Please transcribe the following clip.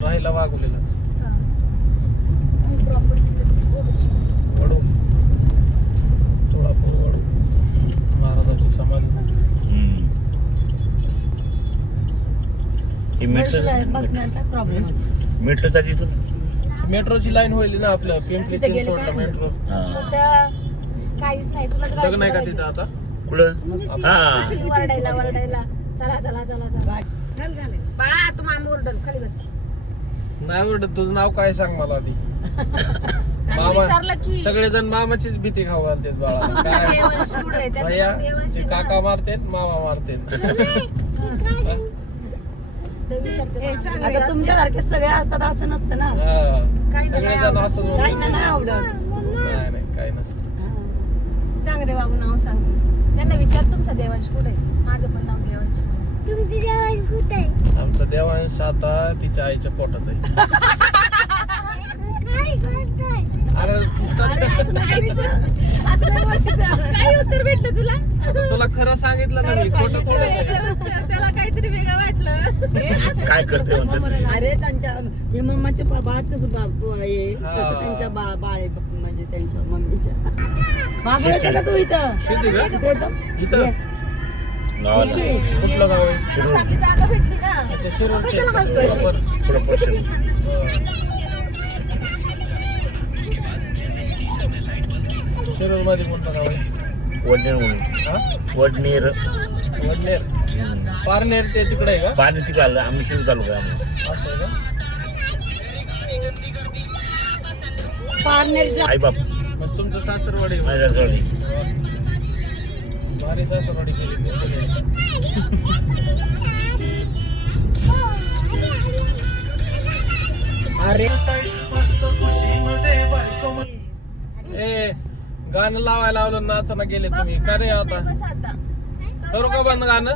राहिला वागवलेला वडू थोडापूर वडू महाराजाची समाधी. मेट्रोचा तिथून मेट्रोची लाईन होईल ना आपलं पिंपरी चिंचवडला मेट्रो. काहीच नाही तुला लग्न नाही का तिथं आता? कुठं? हा वरडायला चला चला चला चला बाळा तू मामी ओरडल खाली बस. नाही ओरडत. तुझं नाव काय सांग मला आधी. विचारलं मामा की सगळेजण मामाचीच भीती खाऊ घालतात बाळा. काय देवांश कुठं आहे? त्याचं भैया नाव देवांश ते आहे का? काका मारते मामा मारते. ते विचारते आता तुमच्यासारखे सगळे असतात असं नसतं ना. सगळेजण असंच काही बोलतात. नाही आवडत. नाही नाही काही नसतं. सांग रे बाबू नाव सांग. त्यांना विचार तुमचा देवांश कुठे आहे? माझं पण नाव देवांश. तुमचं देवांश कुठे आहे? आमचा देवांश आता तिच्या आईच्या पोटात आहे. अरे काय उत्तर भेटलं तुला? तुला खरं सांगितलं ना मी. खोटं थोडंच आहे. त्याला काहीतरी वेगळं वाटलं. काय करते म्हणतात अरे त्यांच्या हे मम्माचे बाबा तसं बाबू आहे हा. तसं त्यांच्या बाबा आहे म्हणजे त्यांच्या मम्मीच्या. बाबा येते का तू इथं? शेती का इथं येतो? इथं? गावाला कुठलं गाव आहे? शिरूर चांगली जागा भेटली का? अच्छा शिरूरचे. कशाला म्हणतोय? बरोबर. पुढं पडशील. शिरूर मध्ये कोणतं गाव आहे? वडनेर म्हणून हा वडनेर वडनेर. पारनेर ते तिकडे आहे का? पाणी तिकडे आलं आम्ही शिरू तालुका आम्ही असं आहे का? पारनेरच्या आई बाप मग तुमचं सासरवाडी माझ्या जवळ भारी सासरवाडी केली अरे ए गाणं लावायला लावलं नाचायला गेले तुम्ही का रे आता? बस आता. करू का बंद गाणं?